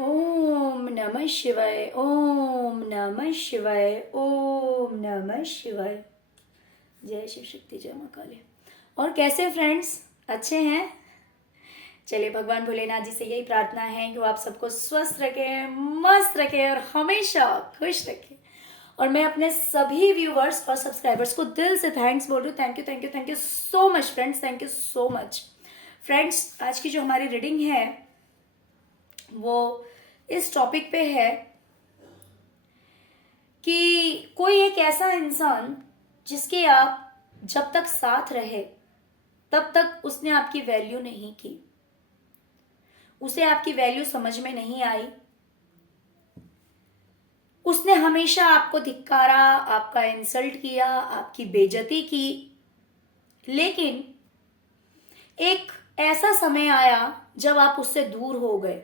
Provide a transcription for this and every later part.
ओम नमः शिवाय, ओम नमः शिवाय, ओम नमः शिवाय। जय शिव शक्ति, जय मां काली। और कैसे फ्रेंड्स, अच्छे हैं? चलिए, भगवान भोलेनाथ जी से यही प्रार्थना है कि वो आप सबको स्वस्थ रखे, मस्त रखे और हमेशा खुश रखे। और मैं अपने सभी व्यूवर्स और सब्सक्राइबर्स को दिल से थैंक्स बोल रही हूँ। Thank you, thank you, thank you so much friends, thank you so much friends. आज की जो हमारी रीडिंग है वो इस टॉपिक पे है कि कोई एक ऐसा इंसान जिसके आप जब तक साथ रहे तब तक उसने आपकी वैल्यू नहीं की, उसे आपकी वैल्यू समझ में नहीं आई, उसने हमेशा आपको धिक्कारा, आपका इंसल्ट किया, आपकी बेइज्जती की। लेकिन एक ऐसा समय आया जब आप उससे दूर हो गए,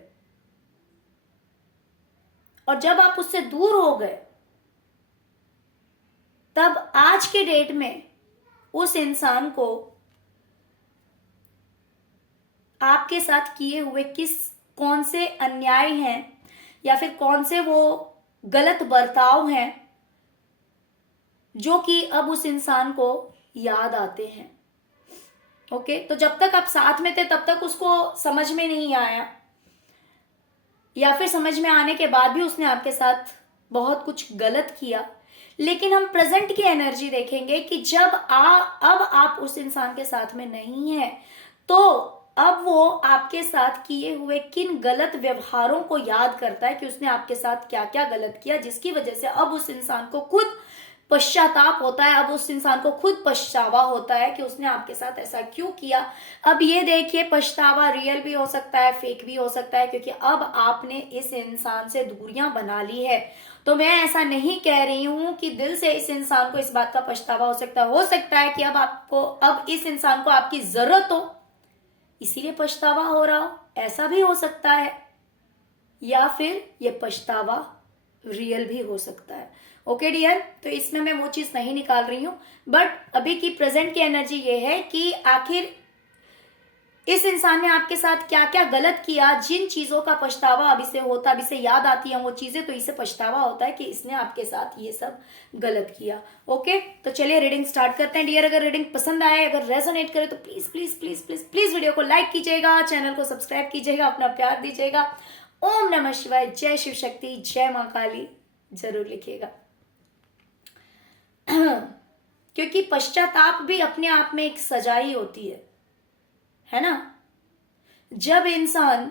और जब आप उससे दूर हो गए तब आज के डेट में उस इंसान को आपके साथ किए हुए कौन से अन्याय हैं या फिर कौन से वो गलत बर्ताव हैं जो कि अब उस इंसान को याद आते हैं। ओके, तो जब तक आप साथ में थे तब तक उसको समझ में नहीं आया, या फिर समझ में आने के बाद भी उसने आपके साथ बहुत कुछ गलत किया। लेकिन हम प्रेजेंट की एनर्जी देखेंगे कि जब अब आप उस इंसान के साथ में नहीं है, तो अब वो आपके साथ किए हुए किन गलत व्यवहारों को याद करता है कि उसने आपके साथ क्या क्या गलत किया, जिसकी वजह से अब उस इंसान को खुद पश्चाताप होता है, अब उस इंसान को खुद पछतावा होता है कि उसने आपके साथ ऐसा क्यों किया। अब ये देखिए, पछतावा रियल भी हो सकता है, फेक भी हो सकता है, क्योंकि अब आपने इस इंसान से दूरियां बना ली है। तो मैं ऐसा नहीं कह रही हूं कि दिल से इस इंसान को इस बात का पछतावा हो सकता है कि अब इस इंसान को आपकी जरूरत हो, इसीलिए पछतावा हो रहा हो, ऐसा भी हो सकता है। या फिर ये पछतावा रियल भी हो सकता है। ओके डियर, तो इसमें मैं वो चीज नहीं निकाल रही हूं, बट अभी की प्रेजेंट की एनर्जी ये है कि आखिर इस इंसान ने आपके साथ क्या क्या गलत किया, जिन चीजों का पछतावा अभी से होता, अभी से याद आती है वो चीजें, तो इसे पछतावा होता है कि इसने आपके साथ ये सब गलत किया। ओके, तो चलिए रीडिंग स्टार्ट करते हैं डियर। अगर रीडिंग पसंद आए, अगर रेजोनेट करे, तो please please please please please video को लाइक कीजिएगा, चैनल को सब्सक्राइब कीजिएगा, अपना प्यार दीजिएगा। ओम नमः शिवाय, जय शिव शक्ति, जय मां काली जरूर लिखिएगा। क्योंकि पश्चाताप भी अपने आप में एक सजाई होती है ना। जब इंसान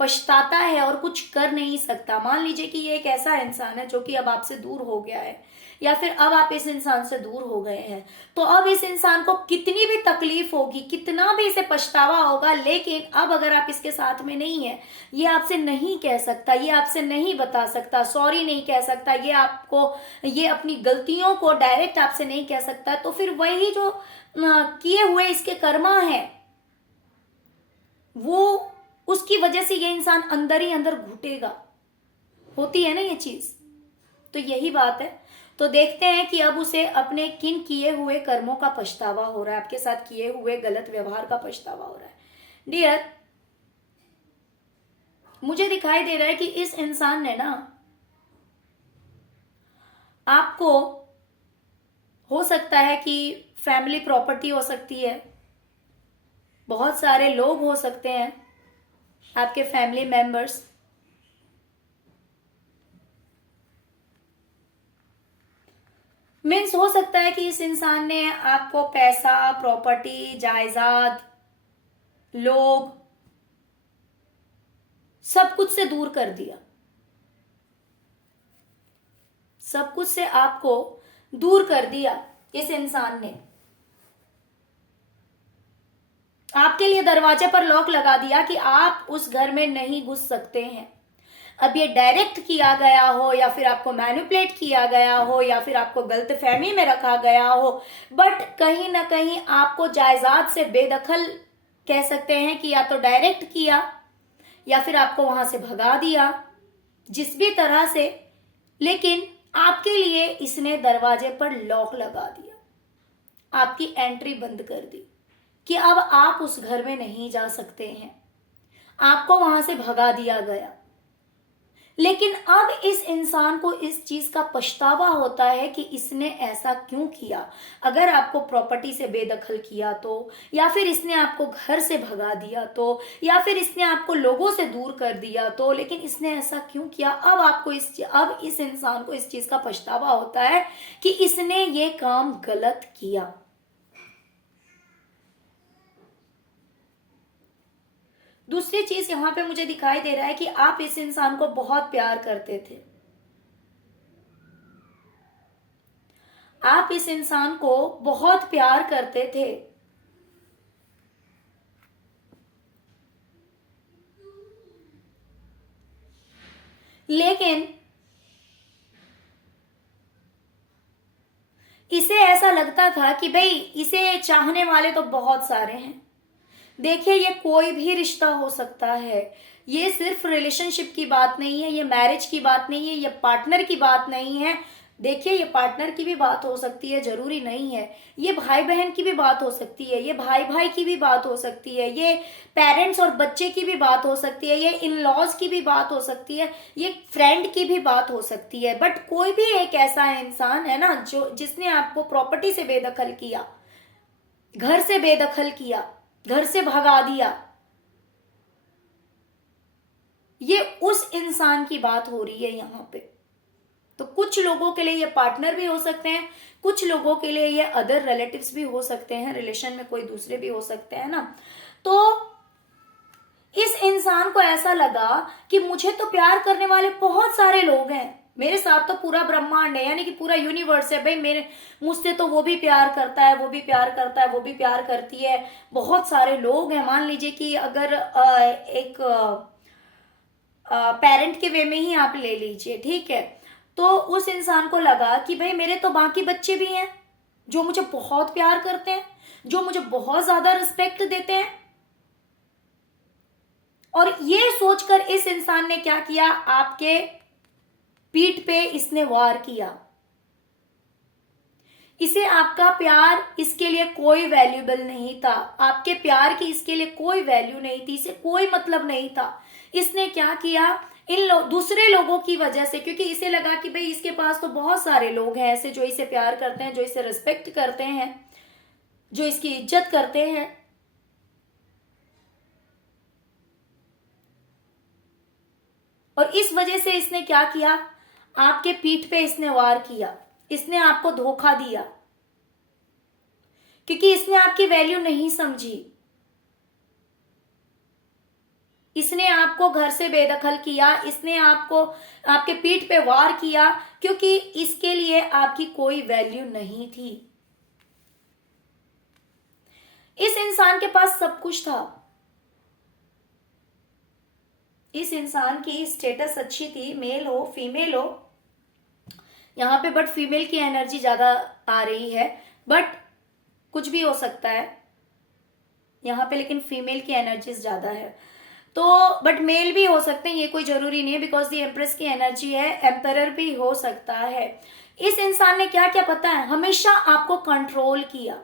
पछताता है और कुछ कर नहीं सकता, मान लीजिए कि ये एक ऐसा इंसान है जो कि अब आपसे दूर हो गया है, या फिर अब आप इस इंसान से दूर हो गए हैं, तो अब इस इंसान को कितनी भी तकलीफ होगी, कितना भी इसे पछतावा होगा, लेकिन अब अगर आप इसके साथ में नहीं है, ये आपसे नहीं कह सकता, ये आपसे नहीं बता सकता, सॉरी नहीं कह सकता, ये अपनी गलतियों को डायरेक्ट आपसे नहीं कह सकता, तो फिर वही जो किए हुए इसके कर्मा है, वो उसकी वजह से ये इंसान अंदर ही अंदर घुटेगा। होती है ना ये चीज, तो यही बात है। तो देखते हैं कि अब उसे अपने किन किए हुए कर्मों का पछतावा हो रहा है, आपके साथ किए हुए गलत व्यवहार का पछतावा हो रहा है। डियर, मुझे दिखाई दे रहा है कि इस इंसान ने ना आपको, हो सकता है कि फैमिली प्रॉपर्टी हो सकती है, बहुत सारे लोग हो सकते हैं आपके फैमिली मेंबर्स, मीन्स हो सकता है कि इस इंसान ने आपको पैसा, प्रॉपर्टी, जायदाद, लोग, सब कुछ से दूर कर दिया, सब कुछ से आपको दूर कर दिया। इस इंसान ने आपके लिए दरवाजे पर लॉक लगा दिया कि आप उस घर में नहीं घुस सकते हैं। अब ये डायरेक्ट किया गया हो, या फिर आपको मैनिपुलेट किया गया हो, या फिर आपको गलतफहमी में रखा गया हो, बट कहीं ना कहीं आपको जायदाद से बेदखल कह सकते हैं कि या तो डायरेक्ट किया या फिर आपको वहां से भगा दिया, जिस भी तरह से, लेकिन आपके लिए इसने दरवाजे पर लॉक लगा दिया, आपकी एंट्री बंद कर दी कि अब आप उस घर में नहीं जा सकते हैं, आपको वहां से भगा दिया गया। लेकिन अब इस इंसान को इस चीज का पछतावा होता है कि इसने ऐसा क्यों किया। अगर आपको प्रॉपर्टी से बेदखल किया तो, या फिर इसने आपको घर से भगा दिया तो, या फिर इसने आपको लोगों से दूर कर दिया तो, लेकिन इसने ऐसा क्यों किया। अब इस इंसान को इस चीज का पछतावा होता है कि इसने ये काम गलत किया। दूसरी चीज यहां पे मुझे दिखाई दे रहा है कि आप इस इंसान को बहुत प्यार करते थे। आप इस इंसान को बहुत प्यार करते थे, लेकिन इसे ऐसा लगता था कि भाई इसे चाहने वाले तो बहुत सारे हैं। देखिए, ये कोई भी रिश्ता हो सकता है, ये सिर्फ रिलेशनशिप की बात नहीं है, ये मैरिज की बात नहीं है, ये पार्टनर की बात नहीं है। देखिए, ये पार्टनर की भी बात हो सकती है, जरूरी नहीं है। ये भाई बहन की भी बात हो सकती है, ये भाई भाई की भी बात हो सकती है, ये पेरेंट्स और बच्चे की भी बात हो सकती है, ये इन लॉज की भी बात हो सकती है, ये फ्रेंड की भी बात हो सकती है। बट कोई भी एक ऐसा इंसान है ना जिसने आपको प्रॉपर्टी से बेदखल किया, घर से बेदखल किया, घर से भगा दिया, ये उस इंसान की बात हो रही है यहां पे। तो कुछ लोगों के लिए ये पार्टनर भी हो सकते हैं, कुछ लोगों के लिए ये अदर रिलेटिव्स भी हो सकते हैं, रिलेशन में कोई दूसरे भी हो सकते हैं ना। तो इस इंसान को ऐसा लगा कि मुझे तो प्यार करने वाले बहुत सारे लोग हैं, मेरे साथ तो पूरा ब्रह्मांड है, यानी कि पूरा यूनिवर्स है भाई। मेरे मुझसे तो वो भी प्यार करता है, वो भी प्यार करता है, वो भी प्यार करती है, बहुत सारे लोग हैं। मान लीजिए कि अगर एक पेरेंट के वे में ही आप ले लीजिए, ठीक है। तो उस इंसान को लगा कि भाई मेरे तो बाकी बच्चे भी हैं जो मुझे बहुत प्यार करते हैं, जो मुझे बहुत ज्यादा रिस्पेक्ट देते हैं। और ये सोचकर इस इंसान ने क्या किया, आपके पीठ पे इसने वार किया। इसे आपका प्यार इसके लिए कोई वैल्यूबल नहीं था, आपके प्यार की इसके लिए कोई वैल्यू नहीं थी, इसे कोई मतलब नहीं था। इसने क्या किया, दूसरे लोगों की वजह से, क्योंकि इसे लगा कि भाई इसके पास तो बहुत सारे लोग हैं ऐसे जो इसे प्यार करते हैं, जो इसे रिस्पेक्ट करते हैं, जो इसकी इज्जत करते हैं। और इस वजह से इसने क्या किया, आपके पीठ पे इसने वार किया, इसने आपको धोखा दिया, क्योंकि इसने आपकी वैल्यू नहीं समझी। इसने आपको घर से बेदखल किया, इसने आपको आपके पीठ पे वार किया, क्योंकि इसके लिए आपकी कोई वैल्यू नहीं थी। इस इंसान के पास सब कुछ था, इस इंसान की स्टेटस अच्छी थी, मेल हो फीमेल हो यहां पे, बट फीमेल की एनर्जी ज्यादा आ रही है, बट कुछ भी हो सकता है यहां पे, लेकिन फीमेल की एनर्जीज ज्यादा है। तो बट मेल भी हो सकते हैं, ये कोई जरूरी नहीं है, बिकॉज दी एम्प्रेस की एनर्जी है, एम्परर भी हो सकता है। इस इंसान ने क्या क्या पता है, हमेशा आपको कंट्रोल किया।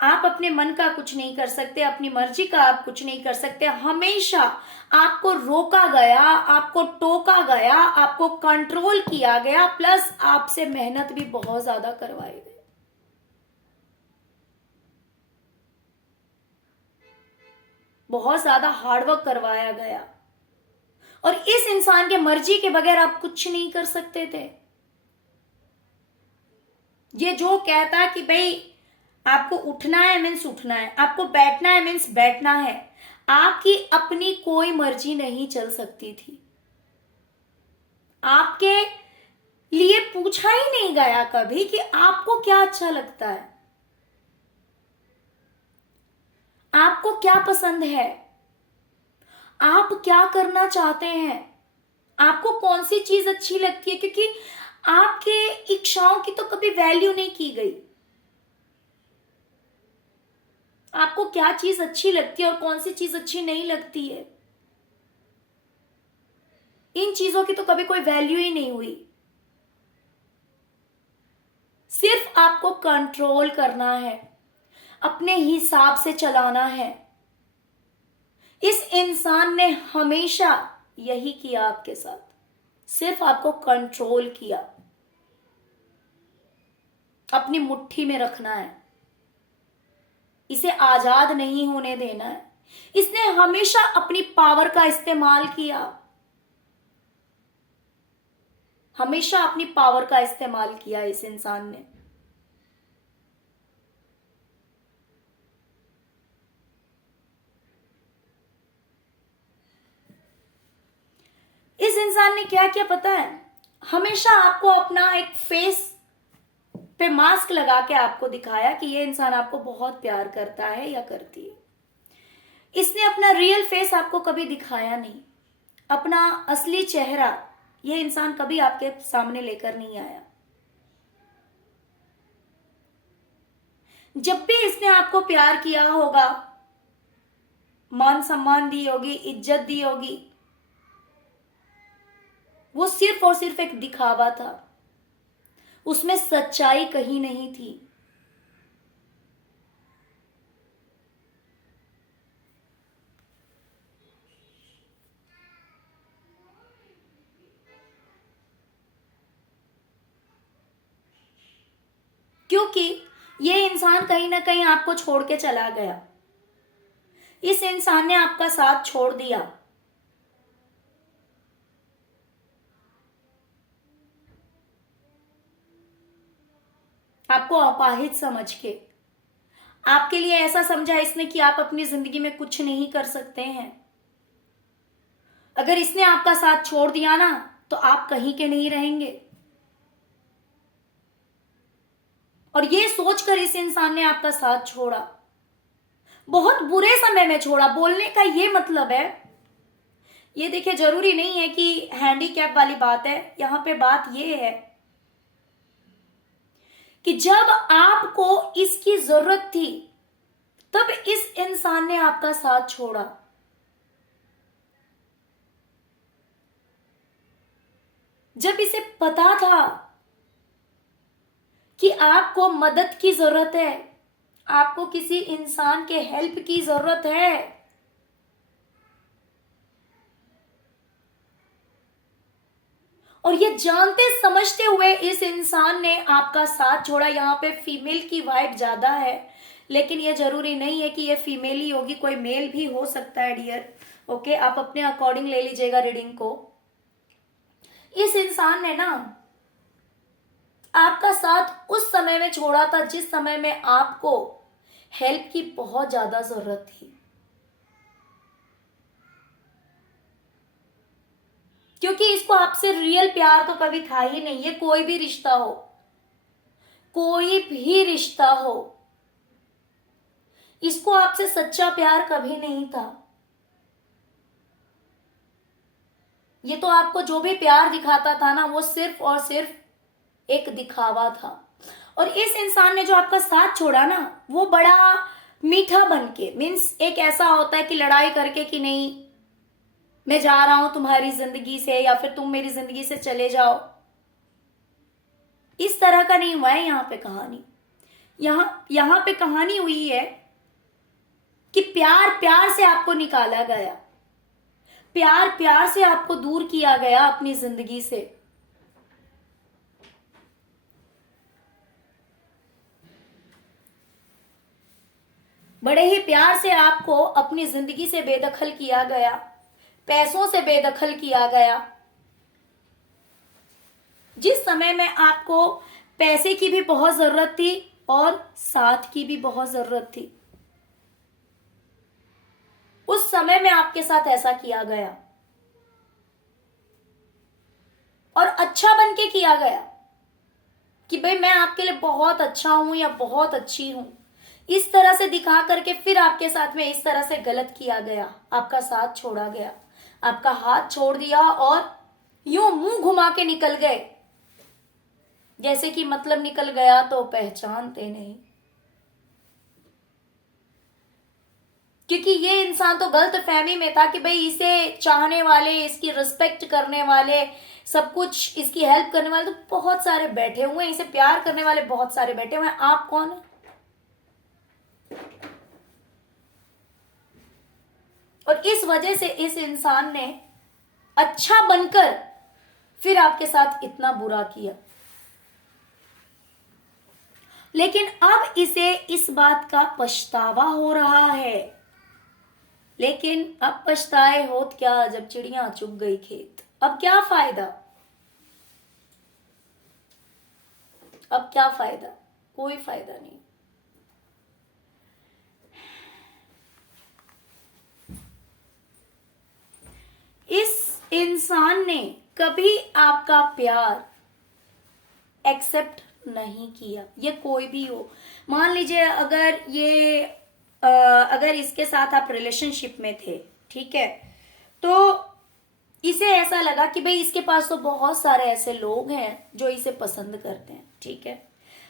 आप अपने मन का कुछ नहीं कर सकते, अपनी मर्जी का आप कुछ नहीं कर सकते, हमेशा आपको रोका गया, आपको टोका गया, आपको कंट्रोल किया गया, प्लस आपसे मेहनत भी बहुत ज्यादा करवाई गई। बहुत ज्यादा हार्डवर्क करवाया गया, और इस इंसान के मर्जी के बगैर आप कुछ नहीं कर सकते थे। ये जो कहता कि भाई आपको उठना है मीन्स उठना है, आपको बैठना है मीन्स बैठना है, आपकी अपनी कोई मर्जी नहीं चल सकती थी। आपके लिए पूछा ही नहीं गया कभी कि आपको क्या अच्छा लगता है, आपको क्या पसंद है, आप क्या करना चाहते हैं, आपको कौन सी चीज अच्छी लगती है, क्योंकि आपके इच्छाओं की तो कभी वैल्यू नहीं की गई। आपको क्या चीज अच्छी लगती है और कौन सी चीज अच्छी नहीं लगती है, इन चीजों की तो कभी कोई वैल्यू ही नहीं हुई। सिर्फ आपको कंट्रोल करना है, अपने हिसाब से चलाना है। इस इंसान ने हमेशा यही किया आपके साथ, सिर्फ आपको कंट्रोल किया, अपनी मुट्ठी में रखना है, इसे आजाद नहीं होने देना है। इसने हमेशा अपनी पावर का इस्तेमाल किया, हमेशा अपनी पावर का इस्तेमाल किया इस इंसान ने। इस इंसान ने क्या किया पता है, हमेशा आपको अपना एक फेस पे मास्क लगा के आपको दिखाया कि ये इंसान आपको बहुत प्यार करता है या करती है। इसने अपना रियल फेस आपको कभी दिखाया नहीं, अपना असली चेहरा ये इंसान कभी आपके सामने लेकर नहीं आया। जब भी इसने आपको प्यार किया होगा, मान सम्मान दी होगी, इज्जत दी होगी, वो सिर्फ और सिर्फ एक दिखावा था, उसमें सच्चाई कहीं नहीं थी। क्योंकि ये इंसान कहीं ना कहीं आपको छोड़ के चला गया, इस इंसान ने आपका साथ छोड़ दिया। आपको अपाहिज समझ के, आपके लिए ऐसा समझा इसने कि आप अपनी जिंदगी में कुछ नहीं कर सकते हैं। अगर इसने आपका साथ छोड़ दिया ना तो आप कहीं के नहीं रहेंगे। और ये सोचकर इस इंसान ने आपका साथ छोड़ा, बहुत बुरे समय में छोड़ा। बोलने का ये मतलब है, ये देखिए जरूरी नहीं है कि हैंडीकैप वाली बात है, यहां पे बात ये है कि जब आपको इसकी जरूरत थी तब इस इंसान ने आपका साथ छोड़ा। जब इसे पता था कि आपको मदद की जरूरत है, आपको किसी इंसान के हेल्प की जरूरत है, और ये जानते समझते हुए इस इंसान ने आपका साथ छोड़ा। यहाँ पे फीमेल की वाइब ज्यादा है, लेकिन ये जरूरी नहीं है कि ये फीमेल ही होगी, कोई मेल भी हो सकता है डियर। ओके, आप अपने अकॉर्डिंग ले लीजिएगा रीडिंग को। इस इंसान ने ना आपका साथ उस समय में छोड़ा था जिस समय में आपको हेल्प की बहुत ज्यादा जरूरत थी, क्योंकि इसको आपसे रियल प्यार तो कभी था ही नहीं। ये कोई भी रिश्ता हो, कोई भी रिश्ता हो, इसको आपसे सच्चा प्यार कभी नहीं था। ये तो आपको जो भी प्यार दिखाता था ना, वो सिर्फ और सिर्फ एक दिखावा था। और इस इंसान ने जो आपका साथ छोड़ा ना, वो बड़ा मीठा बनके, मीन्स एक ऐसा होता है कि लड़ाई करके कि नहीं मैं जा रहा हूं तुम्हारी जिंदगी से, या फिर तुम मेरी जिंदगी से चले जाओ, इस तरह का नहीं हुआ है यहाँ पे कहानी। यहां पे कहानी हुई है कि प्यार प्यार से आपको निकाला गया, प्यार प्यार से आपको दूर किया गया अपनी जिंदगी से। बड़े ही प्यार से आपको अपनी जिंदगी से बेदखल किया गया, पैसों से बेदखल किया गया। जिस समय में आपको पैसे की भी बहुत जरूरत थी और साथ की भी बहुत जरूरत थी, उस समय में आपके साथ ऐसा किया गया, और अच्छा बन के किया गया कि भाई मैं आपके लिए बहुत अच्छा हूं या बहुत अच्छी हूं। इस तरह से दिखा करके फिर आपके साथ में इस तरह से गलत किया गया, आपका साथ छोड़ा गया, आपका हाथ छोड़ दिया और यूं मुंह घुमा के निकल गए, जैसे कि मतलब निकल गया तो पहचानते नहीं। क्योंकि ये इंसान तो गलत फहमी में था कि भाई इसे चाहने वाले, इसकी रिस्पेक्ट करने वाले, सब कुछ इसकी हेल्प करने वाले तो बहुत सारे बैठे हुए हैं, इसे प्यार करने वाले बहुत सारे बैठे हुए हैं। आप कौन है? और इस वजह से इस इंसान ने अच्छा बनकर फिर आपके साथ इतना बुरा किया। लेकिन अब इसे इस बात का पछतावा हो रहा है। लेकिन अब पछताए होत क्या जब चिड़िया चुग गई खेत। अब क्या फायदा, अब क्या फायदा, कोई फायदा नहीं। इस इंसान ने कभी आपका प्यार एक्सेप्ट नहीं किया। ये कोई भी हो, मान लीजिए अगर ये अगर इसके साथ आप रिलेशनशिप में थे, ठीक है, तो इसे ऐसा लगा कि भाई इसके पास तो बहुत सारे ऐसे लोग हैं जो इसे पसंद करते हैं, ठीक है।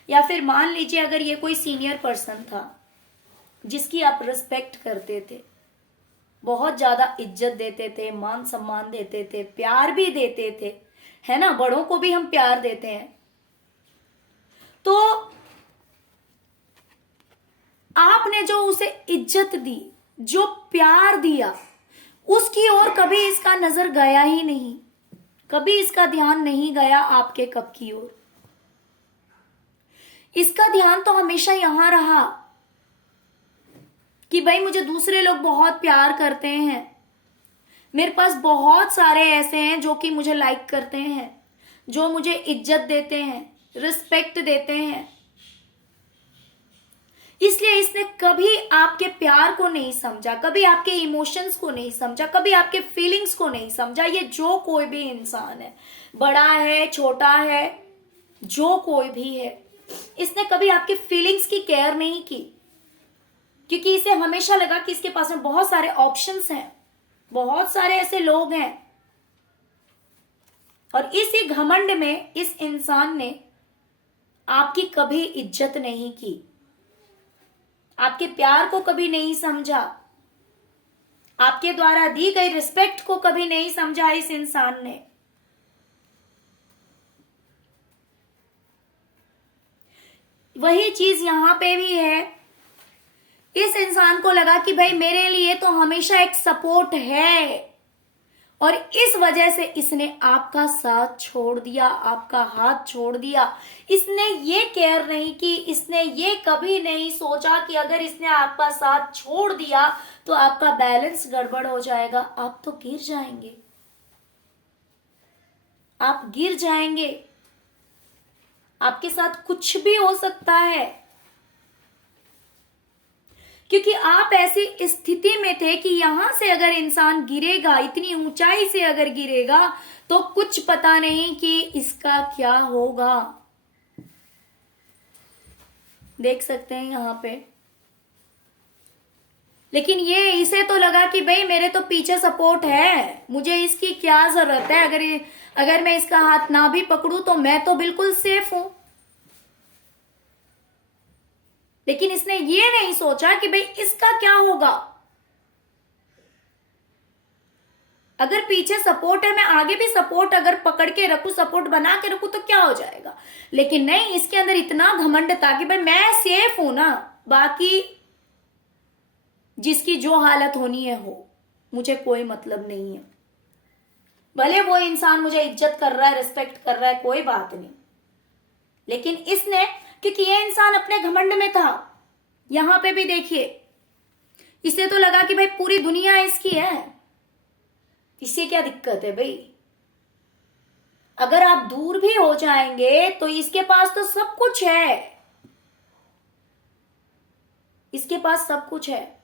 या फिर मान लीजिए अगर ये कोई सीनियर पर्सन था जिसकी आप रिस्पेक्ट करते थे, बहुत ज्यादा इज्जत देते थे, मान सम्मान देते थे, प्यार भी देते थे, है ना, बड़ों को भी हम प्यार देते हैं। तो आपने जो उसे इज्जत दी, जो प्यार दिया, उसकी ओर कभी इसका नजर गया ही नहीं, कभी इसका ध्यान नहीं गया आपके कप की ओर। इसका ध्यान तो हमेशा यहां रहा कि भाई मुझे दूसरे लोग बहुत प्यार करते हैं, मेरे पास बहुत सारे ऐसे हैं जो कि मुझे लाइक करते हैं, जो मुझे इज्जत देते हैं, रिस्पेक्ट देते हैं। इसलिए इसने कभी आपके प्यार को नहीं समझा, कभी आपके इमोशंस को नहीं समझा, कभी आपके फीलिंग्स को नहीं समझा। ये जो कोई भी इंसान है, बड़ा है, छोटा है, जो कोई भी है, इसने कभी आपके फीलिंग्स की केयर नहीं की, क्योंकि इसे हमेशा लगा कि इसके पास में बहुत सारे ऑप्शंस हैं, बहुत सारे ऐसे लोग हैं। और इसी घमंड में इस इंसान ने आपकी कभी इज्जत नहीं की, आपके प्यार को कभी नहीं समझा, आपके द्वारा दी गई रिस्पेक्ट को कभी नहीं समझा इस इंसान ने। वही चीज यहां पे भी है। इस इंसान को लगा कि भाई मेरे लिए तो हमेशा एक सपोर्ट है, और इस वजह से इसने आपका साथ छोड़ दिया, आपका हाथ छोड़ दिया। इसने ये केयर नहीं की, इसने ये कभी नहीं सोचा कि अगर इसने आपका साथ छोड़ दिया तो आपका बैलेंस गड़बड़ हो जाएगा, आप तो गिर जाएंगे, आप गिर जाएंगे, आपके साथ कुछ भी हो सकता है। क्योंकि आप ऐसी स्थिति में थे कि यहां से अगर इंसान गिरेगा, इतनी ऊंचाई से अगर गिरेगा, तो कुछ पता नहीं कि इसका क्या होगा। देख सकते हैं यहां पे। लेकिन ये इसे तो लगा कि भाई मेरे तो पीछे सपोर्ट है, मुझे इसकी क्या जरूरत है, अगर मैं इसका हाथ ना भी पकड़ूं तो मैं तो बिल्कुल सेफ हूं। लेकिन इसने ये नहीं सोचा कि भाई इसका क्या होगा, अगर पीछे सपोर्ट है, मैं आगे भी सपोर्ट अगर पकड़ के रखूं, सपोर्ट बना के रखूं तो क्या हो जाएगा। लेकिन नहीं, इसके अंदर इतना घमंड था कि भाई मैं सेफ हूं ना, बाकी जिसकी जो हालत होनी है हो, मुझे कोई मतलब नहीं है। भले वो इंसान मुझे इज्जत कर रहा है, रिस्पेक्ट कर रहा है, कोई बात नहीं। लेकिन इसने, क्योंकि ये इंसान अपने घमंड में था, यहां पे भी देखिए, इसे तो लगा कि भाई पूरी दुनिया इसकी है, इससे क्या दिक्कत है भाई। अगर आप दूर भी हो जाएंगे तो इसके पास तो सब कुछ है, इसके पास सब कुछ है।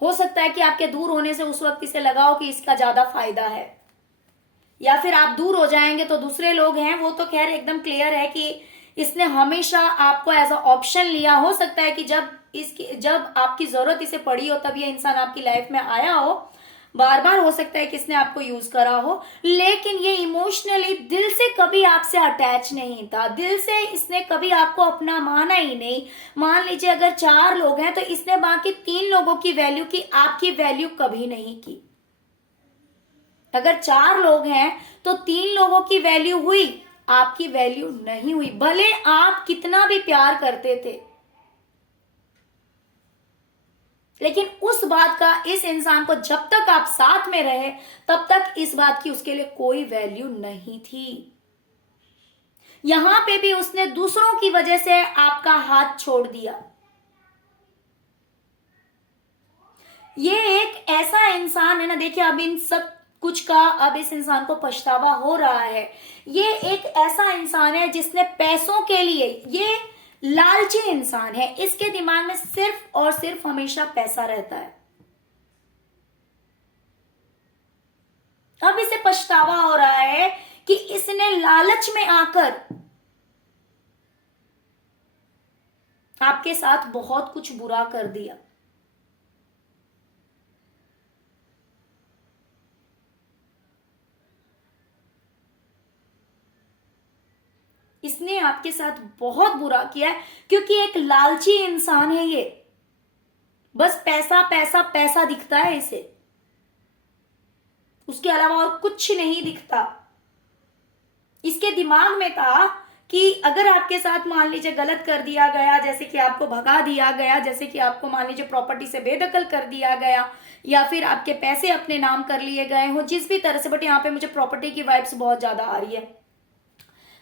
हो सकता है कि आपके दूर होने से उस वक्त इसे लगा हो कि इसका ज्यादा फायदा है, या फिर आप दूर हो जाएंगे तो दूसरे लोग हैं, वो तो खैर एकदम क्लियर है कि इसने हमेशा आपको एज अ ऑप्शन लिया। हो सकता है कि जब आपकी जरूरत इसे पड़ी हो तब ये इंसान आपकी लाइफ में आया हो, बार बार हो सकता है कि इसने आपको यूज करा हो, लेकिन ये इमोशनली दिल से कभी आपसे अटैच नहीं था, दिल से इसने कभी आपको अपना माना ही नहीं। मान लीजिए अगर 4 लोग हैं तो इसने बाकी 3 लोगों की वैल्यू की, आपकी वैल्यू कभी नहीं की। अगर 4 लोग हैं तो 3 लोगों की वैल्यू हुई, आपकी वैल्यू नहीं हुई, भले आप कितना भी प्यार करते थे। लेकिन उस बात का इस इंसान को जब तक आप साथ में रहे तब तक इस बात की उसके लिए कोई वैल्यू नहीं थी। यहां पे भी उसने दूसरों की वजह से आपका हाथ छोड़ दिया। ये एक ऐसा इंसान है ना, देखिए अब इन सब कुछ का अब इस इंसान को पछतावा हो रहा है। ये एक ऐसा इंसान है जिसने पैसों के लिए, ये लालची इंसान है, इसके दिमाग में सिर्फ और सिर्फ हमेशा पैसा रहता है। अब इसे पछतावा हो रहा है कि इसने लालच में आकर आपके साथ बहुत कुछ बुरा कर दिया। इसने आपके साथ बहुत बुरा किया है क्योंकि एक लालची इंसान है ये। बस पैसा पैसा पैसा दिखता है इसे, उसके अलावा और कुछ नहीं दिखता। इसके दिमाग में था कि अगर आपके साथ मान लीजिए गलत कर दिया गया, जैसे कि आपको भगा दिया गया, जैसे कि आपको मान लीजिए प्रॉपर्टी से बेदखल कर दिया गया, या फिर आपके पैसे अपने नाम कर लिए गए हो, जिस भी तरह से, बट यहाँ पे मुझे प्रॉपर्टी की वाइब्स बहुत ज्यादा आ रही है,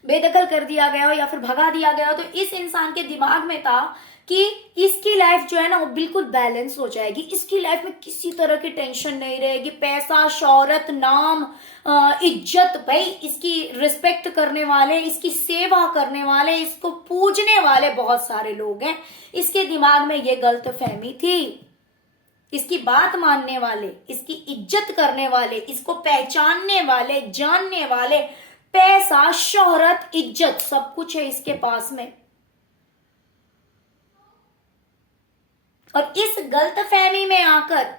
बेदखल कर दिया गया हो या फिर भगा दिया गया हो, तो इस इंसान के दिमाग में था कि इसकी लाइफ जो है ना वो बिल्कुल बैलेंस हो जाएगी, इसकी लाइफ में किसी तरह की टेंशन नहीं रहेगी, पैसा शौहरत नाम इज्जत, भाई इसकी रिस्पेक्ट करने वाले, इसकी सेवा करने वाले, इसको पूजने वाले बहुत सारे लोग हैं। इसके दिमाग में ये गलत फहमी थी। इसकी बात मानने वाले, इसकी इज्जत करने वाले, इसको पहचानने वाले, जानने वाले, पैसा शोहरत इज्जत सब कुछ है इसके पास में। और इस गलतफहमी में आकर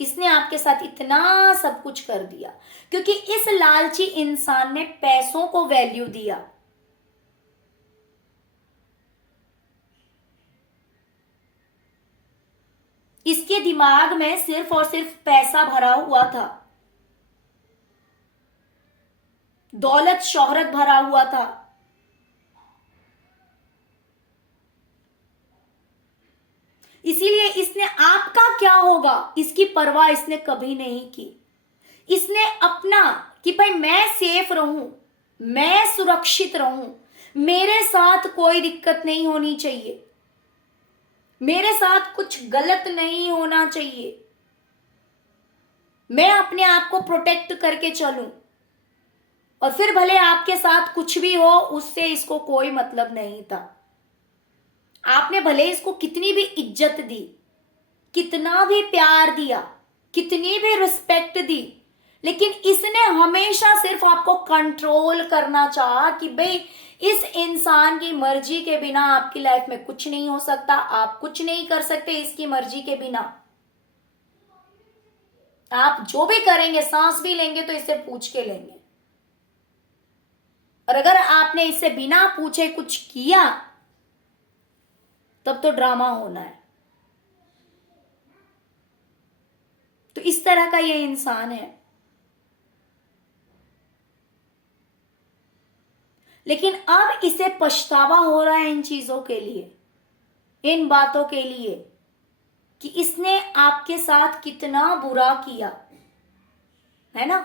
इसने आपके साथ इतना सब कुछ कर दिया क्योंकि इस लालची इंसान ने पैसों को वैल्यू दिया। इसके दिमाग में सिर्फ और सिर्फ पैसा भरा हुआ था, दौलत शोहरत भरा हुआ था। इसीलिए इसने आपका क्या होगा इसकी परवाह इसने कभी नहीं की। इसने अपना कि भाई मैं सेफ रहूं, मैं सुरक्षित रहूं, मेरे साथ कोई दिक्कत नहीं होनी चाहिए, मेरे साथ कुछ गलत नहीं होना चाहिए, मैं अपने आप को प्रोटेक्ट करके चलूं, और फिर भले आपके साथ कुछ भी हो उससे इसको कोई मतलब नहीं था। आपने भले इसको कितनी भी इज्जत दी, कितना भी प्यार दिया, कितनी भी रिस्पेक्ट दी, लेकिन इसने हमेशा सिर्फ आपको कंट्रोल करना चाहा कि भाई इस इंसान की मर्जी के बिना आपकी लाइफ में कुछ नहीं हो सकता, आप कुछ नहीं कर सकते इसकी मर्जी के बिना। आप जो भी करेंगे, सांस भी लेंगे तो इससे पूछ के लेंगे, और अगर आपने इससे बिना पूछे कुछ किया तब तो ड्रामा होना है। तो इस तरह का ये इंसान है। लेकिन अब इसे पछतावा हो रहा है इन चीजों के लिए, इन बातों के लिए कि इसने आपके साथ कितना बुरा किया है ना।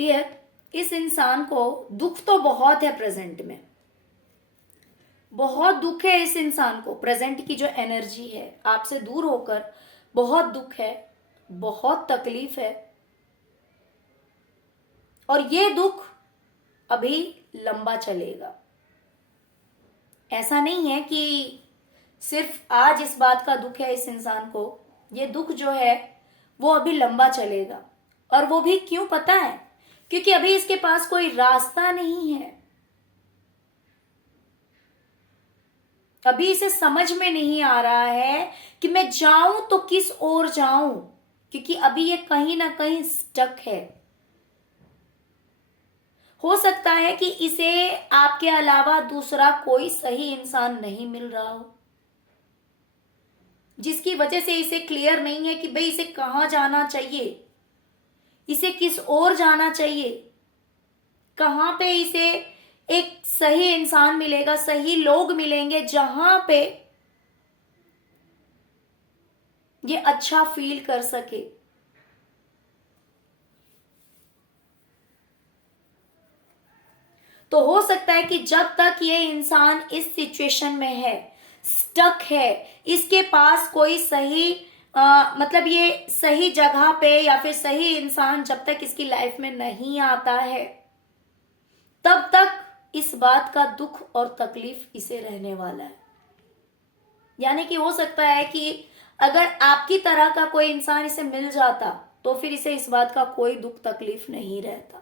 डियर, इस इंसान को दुख तो बहुत है प्रेजेंट में, बहुत दुख है इस इंसान को। प्रेजेंट की जो एनर्जी है आपसे दूर होकर बहुत दुख है, बहुत तकलीफ है, और ये दुख अभी लंबा चलेगा। ऐसा नहीं है कि सिर्फ आज इस बात का दुख है इस इंसान को, ये दुख जो है वो अभी लंबा चलेगा। और वो भी क्यों पता है? क्योंकि अभी इसके पास कोई रास्ता नहीं है। अभी इसे समझ में नहीं आ रहा है कि मैं जाऊं तो किस ओर जाऊं, क्योंकि अभी ये कहीं ना कहीं स्टक है। हो सकता है कि इसे आपके अलावा दूसरा कोई सही इंसान नहीं मिल रहा हो, जिसकी वजह से इसे क्लियर नहीं है कि भाई इसे कहां जाना चाहिए, इसे किस ओर जाना चाहिए, कहां पे इसे एक सही इंसान मिलेगा, सही लोग मिलेंगे जहां पे ये अच्छा फील कर सके। तो हो सकता है कि जब तक ये इंसान इस सिचुएशन में है, स्टक है, इसके पास कोई सही मतलब ये सही जगह पे या फिर सही इंसान जब तक इसकी लाइफ में नहीं आता है, तब तक इस बात का दुख और तकलीफ इसे रहने वाला है। यानी कि हो सकता है कि अगर आपकी तरह का कोई इंसान इसे मिल जाता तो फिर इसे इस बात का कोई दुख तकलीफ नहीं रहता,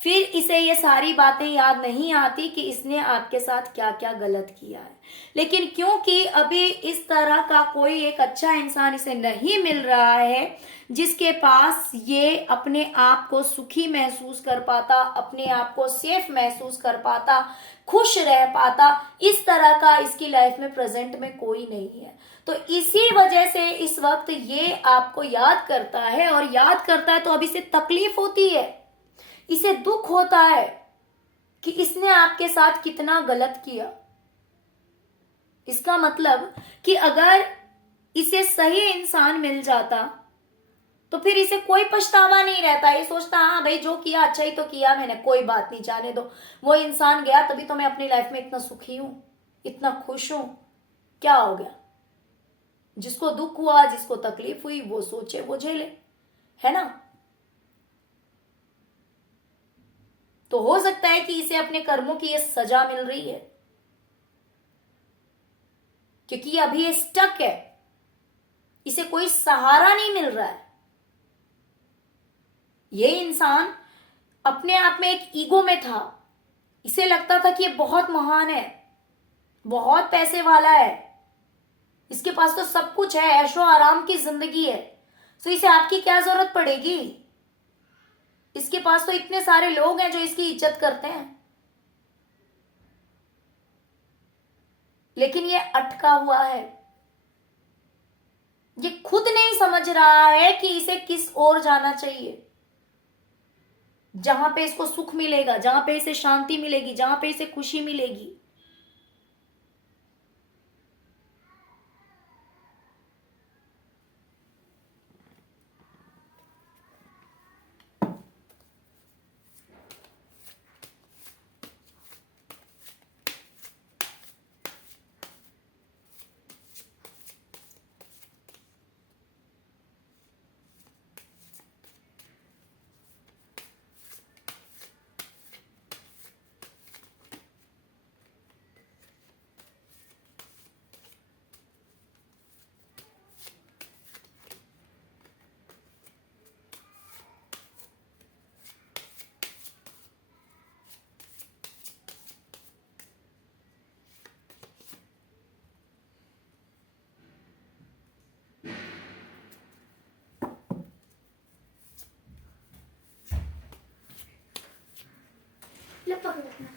फिर इसे ये सारी बातें याद नहीं आती कि इसने आपके साथ क्या क्या गलत किया है। लेकिन क्योंकि अभी इस तरह का कोई एक अच्छा इंसान इसे नहीं मिल रहा है जिसके पास ये अपने आप को सुखी महसूस कर पाता, अपने आप को सेफ महसूस कर पाता, खुश रह पाता, इस तरह का इसकी लाइफ में प्रेजेंट में कोई नहीं है। तो इसी वजह से इस वक्त ये आपको याद करता है, और याद करता है तो अब इसे तकलीफ होती है, इसे दुख होता है कि इसने आपके साथ कितना गलत किया। इसका मतलब कि अगर इसे सही इंसान मिल जाता तो फिर इसे कोई पछतावा नहीं रहता। ये सोचता हाँ भाई जो किया अच्छा ही तो किया मैंने, कोई बात नहीं, जाने दो, वो इंसान गया तभी तो मैं अपनी लाइफ में इतना सुखी हूं, इतना खुश हूं, क्या हो गया। जिसको दुख हुआ, जिसको तकलीफ हुई, वो सोचे वो झेले, है ना। तो हो सकता है कि इसे अपने कर्मों की ये सजा मिल रही है, क्योंकि अभी ये स्टक है, इसे कोई सहारा नहीं मिल रहा है। ये इंसान अपने आप में एक ईगो में था, इसे लगता था कि ये बहुत महान है, बहुत पैसे वाला है, इसके पास तो सब कुछ है, ऐशो आराम की जिंदगी है, तो इसे आपकी क्या जरूरत पड़ेगी, इसके पास तो इतने सारे लोग हैं जो इसकी इज्जत करते हैं। लेकिन ये अटका हुआ है, ये खुद नहीं समझ रहा है कि इसे किस ओर जाना चाहिए, जहां पे इसको सुख मिलेगा, जहां पे इसे शांति मिलेगी, जहां पे इसे खुशी मिलेगी। लपक रखना।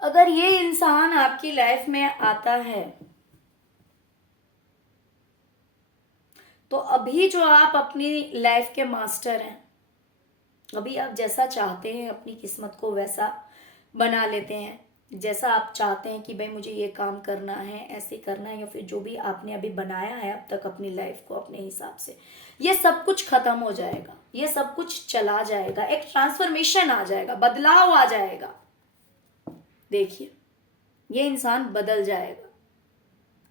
अगर ये इंसान आपकी लाइफ में आता है तो अभी जो आप अपनी लाइफ के मास्टर हैं, अभी आप जैसा चाहते हैं अपनी किस्मत को वैसा बना लेते हैं, जैसा आप चाहते हैं कि भाई मुझे ये काम करना है, ऐसे करना है, या फिर जो भी आपने अभी बनाया है अब तक अपनी लाइफ को अपने हिसाब से, ये सब कुछ खत्म हो जाएगा, ये सब कुछ चला जाएगा, एक ट्रांसफॉर्मेशन आ जाएगा, बदलाव आ जाएगा। देखिए ये इंसान बदल जाएगा,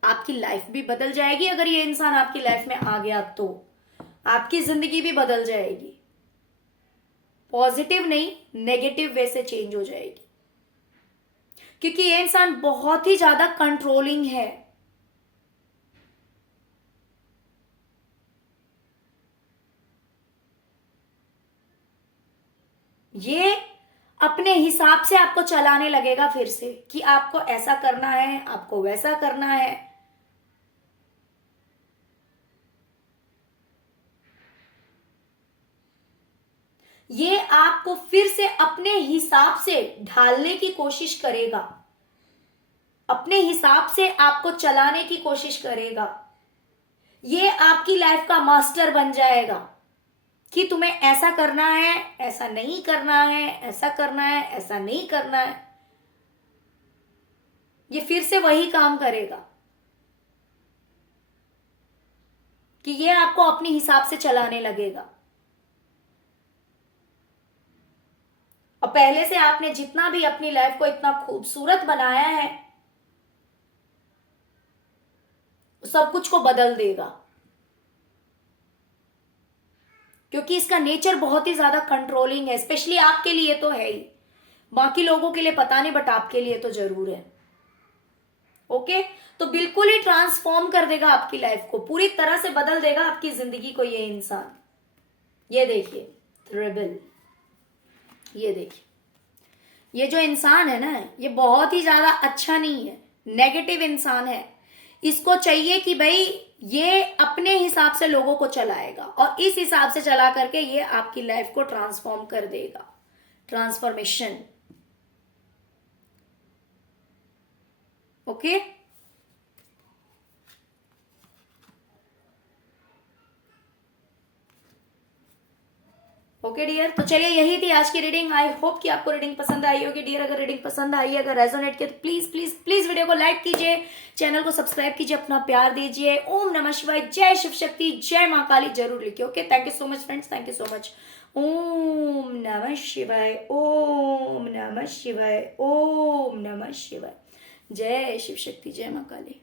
आपकी लाइफ भी बदल जाएगी। अगर ये इंसान आपकी लाइफ में आ गया तो आपकी जिंदगी भी बदल जाएगी, पॉजिटिव नहीं नेगेटिव वे से चेंज हो जाएगी, क्योंकि ये इंसान बहुत ही ज्यादा कंट्रोलिंग है। ये अपने हिसाब से आपको चलाने लगेगा फिर से कि आपको ऐसा करना है, आपको वैसा करना है। ये आपको फिर से अपने हिसाब से ढालने की कोशिश करेगा, अपने हिसाब से आपको चलाने की कोशिश करेगा। ये आपकी लाइफ का मास्टर बन जाएगा कि तुम्हें ऐसा करना है, ऐसा नहीं करना है, ऐसा करना है, ऐसा नहीं करना है। ये फिर से वही काम करेगा कि ये आपको अपने हिसाब से चलाने लगेगा। और पहले से आपने जितना भी अपनी लाइफ को इतना खूबसूरत बनाया है, सब कुछ को बदल देगा, क्योंकि इसका नेचर बहुत ही ज्यादा कंट्रोलिंग है। स्पेशली आपके लिए तो है ही, बाकी लोगों के लिए पता नहीं, बट आपके लिए तो जरूर है। ओके, तो बिल्कुल ही ट्रांसफॉर्म कर देगा आपकी लाइफ को, पूरी तरह से बदल देगा आपकी जिंदगी को ये इंसान। ये देखिए रेबल, ये देखिए ये जो इंसान है ना, ये बहुत ही ज्यादा अच्छा नहीं है, नेगेटिव इंसान है। इसको चाहिए कि भाई ये अपने हिसाब से लोगों को चलाएगा और इस हिसाब से चला करके ये आपकी लाइफ को ट्रांसफॉर्म कर देगा। ट्रांसफॉर्मेशन। ओके, ओके डियर, तो चलिए यही थी आज की रीडिंग। आई होप कि आपको रीडिंग पसंद आई होगी डियर। अगर रीडिंग पसंद आई, अगर रेजोनेट किया तो प्लीज प्लीज प्लीज वीडियो को लाइक कीजिए, चैनल को सब्सक्राइब कीजिए, अपना प्यार दीजिए। ओम नमः शिवाय, जय शिव शक्ति, जय मां काली जरूर लिखिए। Okay, thank you so much friends, thank you so much. Om नमः शिवाय, ओम नमः शिवाय, ओम नमः शिवाय, जय शिव शक्ति, जय मां काली।